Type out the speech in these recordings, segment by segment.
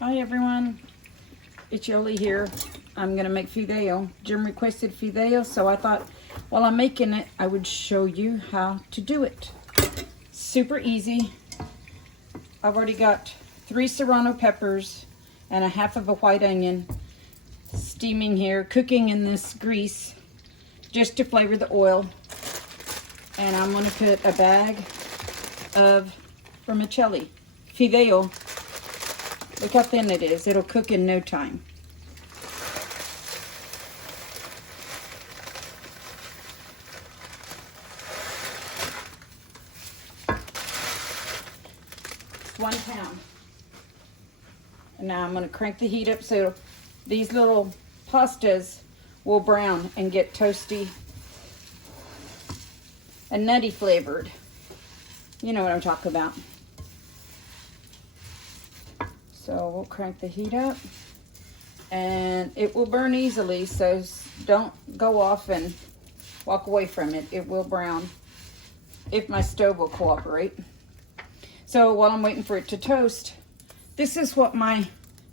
Hi everyone, it's Yoli here. I'm gonna make Fideo. Jim requested Fideo, so I thought while I'm making it, I would show you how to do it. Super easy. I've already got 3 serrano peppers and a half of a white onion steaming here, cooking in this grease just to flavor the oil. And I'm gonna put a bag of vermicelli. Fideo. Look how thin it is. It'll cook in no time. It's 1 pound. And now I'm going to crank the heat up so these little pastas will brown and get toasty and nutty flavored. You know what I'm talking about. So we'll crank the heat up and it will burn easily, so don't go off and walk away from it. It will brown if my stove will cooperate. So while I'm waiting for it to toast, this is what my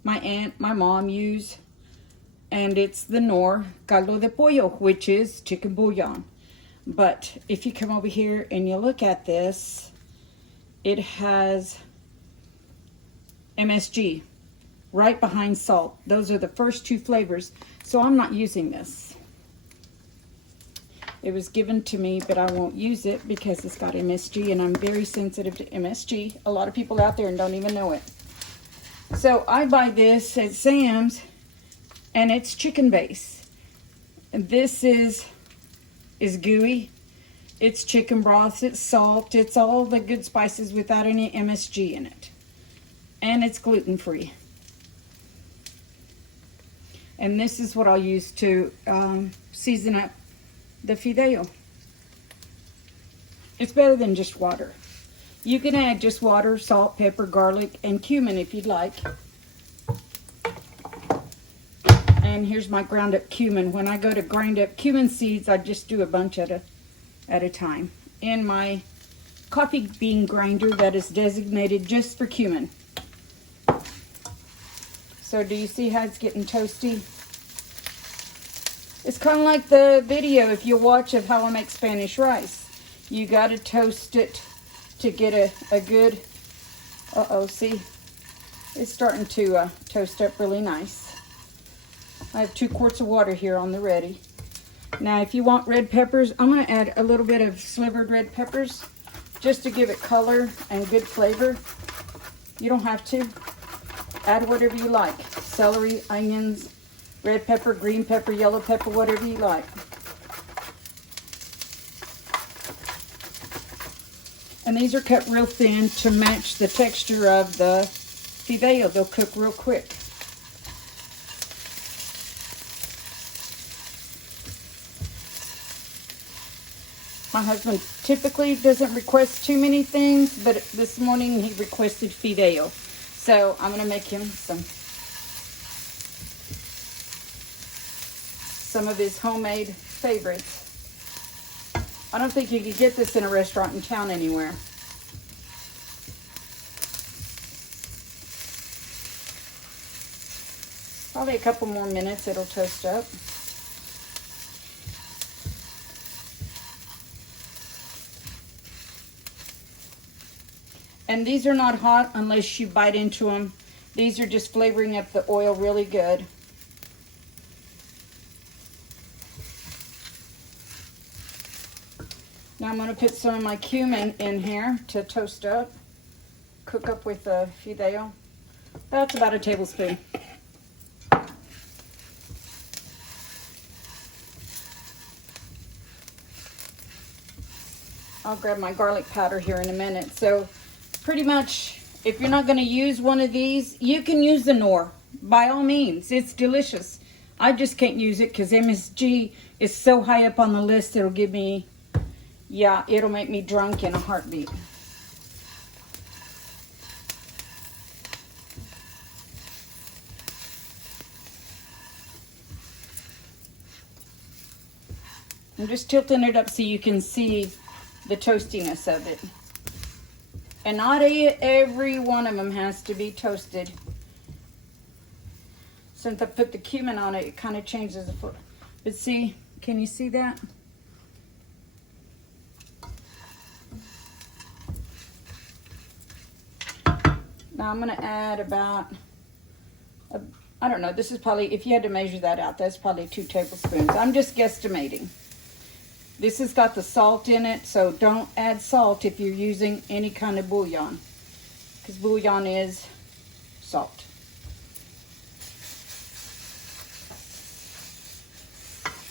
mom used, and it's the Knorr caldo de pollo, which is chicken bouillon. But if you come over here and you look at this, it has MSG right behind salt. Those are the first 2 flavors, so I'm not using this. It was given to me, but I won't use it because it's got MSG, and I'm very sensitive to MSG. A lot of people out there don't even know it. So I buy this at Sam's, and it's chicken base. And this is gooey. It's chicken broth, it's salt, it's all the good spices without any MSG in it. And it's gluten-free. And this is what I'll use to season up the Fideo. It's better than just water. You can add just water, salt, pepper, garlic, and cumin if you'd like. And here's my ground up cumin. When I go to grind up cumin seeds, I just do a bunch at a time in my coffee bean grinder that is designated just for cumin. So do you see how it's getting toasty? It's kind of like the video if you watch of how I make Spanish rice. You got to toast it to get a good, see? It's starting to toast up really nice. I have 2 quarts of water here on the ready. Now if you want red peppers, I'm going to add a little bit of slivered red peppers just to give it color and good flavor. You don't have to. Add whatever you like. Celery, onions, red pepper, green pepper, yellow pepper, whatever you like. And these are cut real thin to match the texture of the Fideo. They'll cook real quick. My husband typically doesn't request too many things, but this morning he requested Fideo. So I'm going to make him some of his homemade favorites. I don't think you could get this in a restaurant in town anywhere. Probably a couple more minutes, it'll toast up. And these are not hot unless you bite into them. These are just flavoring up the oil really good. Now I'm going to put some of my cumin in here to toast up. Cook up with the Fideo. That's about a tablespoon. I'll grab my garlic powder here in a minute. So pretty much, if you're not going to use one of these, you can use the Knorr. By all means, it's delicious. I just can't use it because MSG is so high up on the list, it'll give me, yeah, it'll make me drunk in a heartbeat. I'm just tilting it up so you can see the toastiness of it. And not every one of them has to be toasted. since I put the cumin on it, it kind of changes the flavor. But see, can you see that? Now I'm going to add about, I don't know, this is probably, if you had to measure that out, that's probably 2 tablespoons. I'm just guesstimating. This has got the salt in it, so don't add salt if you're using any kind of bouillon, because bouillon is salt.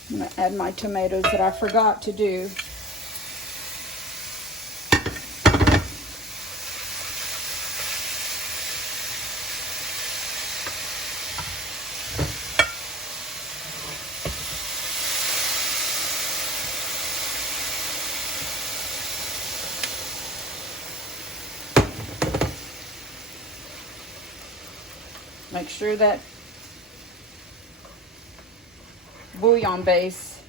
I'm going to add my tomatoes that I forgot to do. Make sure that bouillon base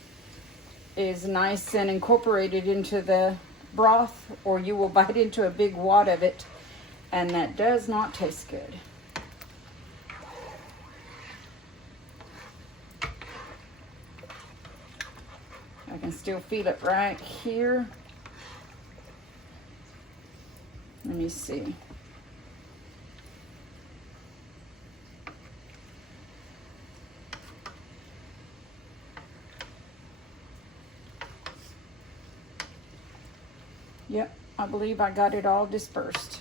is nice and incorporated into the broth, or you will bite into a big wad of it, and that does not taste good. I can still feel it right here. Let me see. Yep, I believe I got it all dispersed.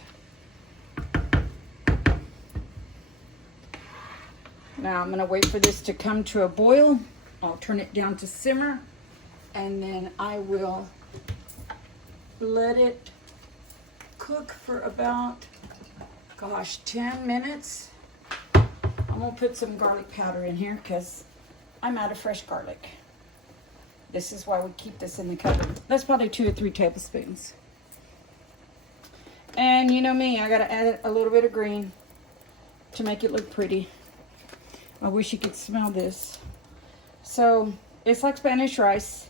Now I'm going to wait for this to come to a boil. I'll turn it down to simmer, and then I will let it cook for about, gosh, 10 minutes. I'm going to put some garlic powder in here because I'm out of fresh garlic. This is why we keep this in the cupboard. That's probably 2 or 3 tablespoons. And you know me, I gotta add a little bit of green to make it look pretty. I wish you could smell this. So it's like Spanish rice,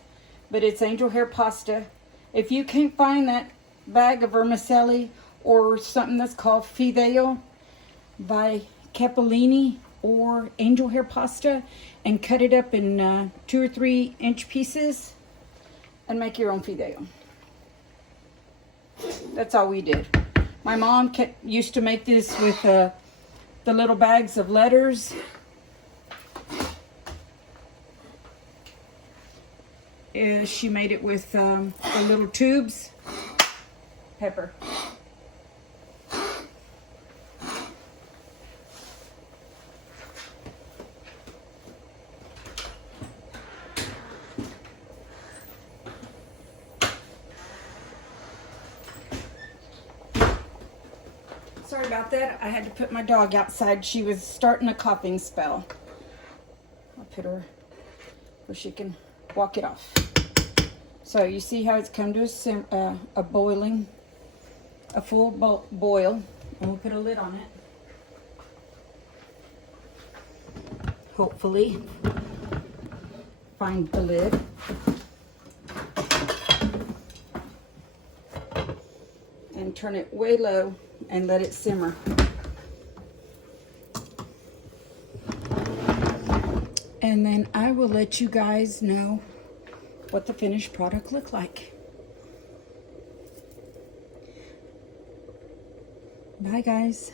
but it's angel hair pasta. If you can't find that bag of vermicelli or something that's called Fideo by Capellini, or angel hair pasta, and cut it up in 2 or 3 inch pieces and make your own Fideo. That's all we did. My mom used to make this with the little bags of letters. She made it with the little tubes. Pepper. Sorry about that. I had to put my dog outside. She was starting a coughing spell. I'll put her where she can walk it off. So you see how it's come to a boiling, a full boil. And we'll put a lid on it. Hopefully find the lid. And turn it way low and let it simmer. And then I will let you guys know what the finished product looked like. Bye guys.